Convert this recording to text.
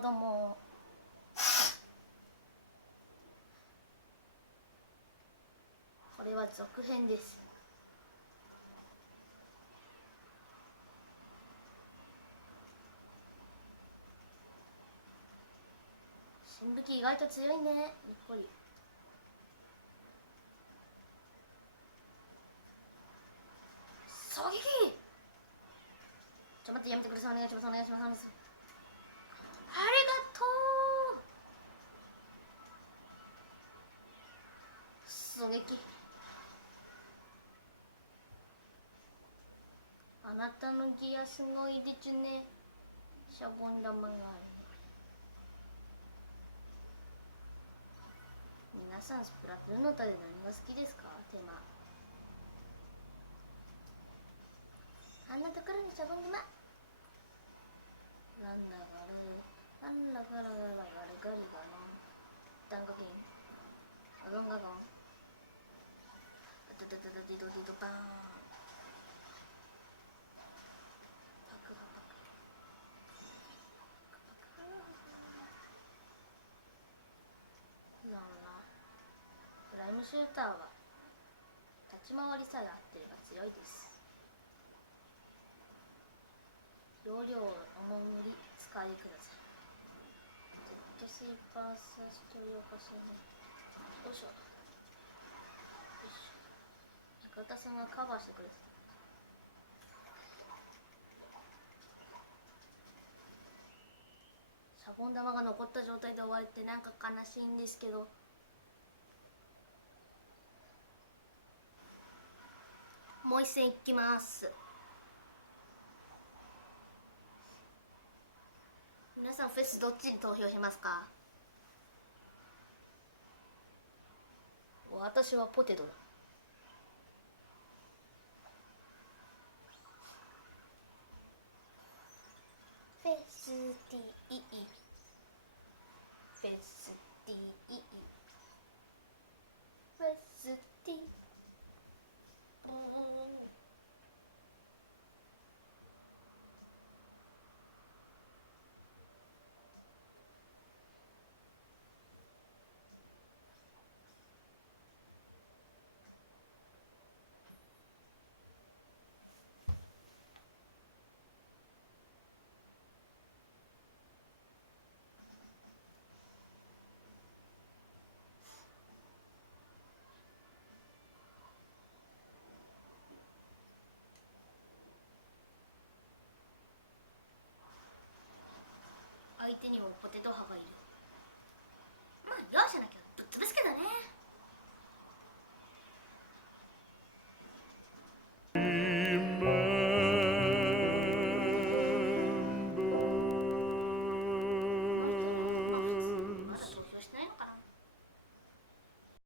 もども。これは続編です。新武器意外と強いね。にっこり。狙撃。待って、やめてください。お願いします。お願いします。ありがとう。狙撃。あなたのギアすごいですね。シャボン玉がある。皆さんスプラトゥーンの歌で何が好きですか？テーマ。あんなところにシャボン玉。なんだがる。なんだがらがらがるガリガロン。ダンゴキン。ガゴンガゴン。ドドドドディドディドバーン。パクハパク。パクハなんだ。プライムシューターは立ち回りさえ合ってれば強いです。容量をおもむり使いください。ジェットスイーパーサーストリオカシネ。よいしょ。よいしょ。味方さんがカバーしてくれてた。シャボン玉が残った状態で終わりってなんか悲しいんですけど。もう一戦いきます。皆さんフェスどっちに投票しますか？私はポテトだ。フェスティーフェスティーフェスティー。相手にもポテト派がいる。まあ容赦な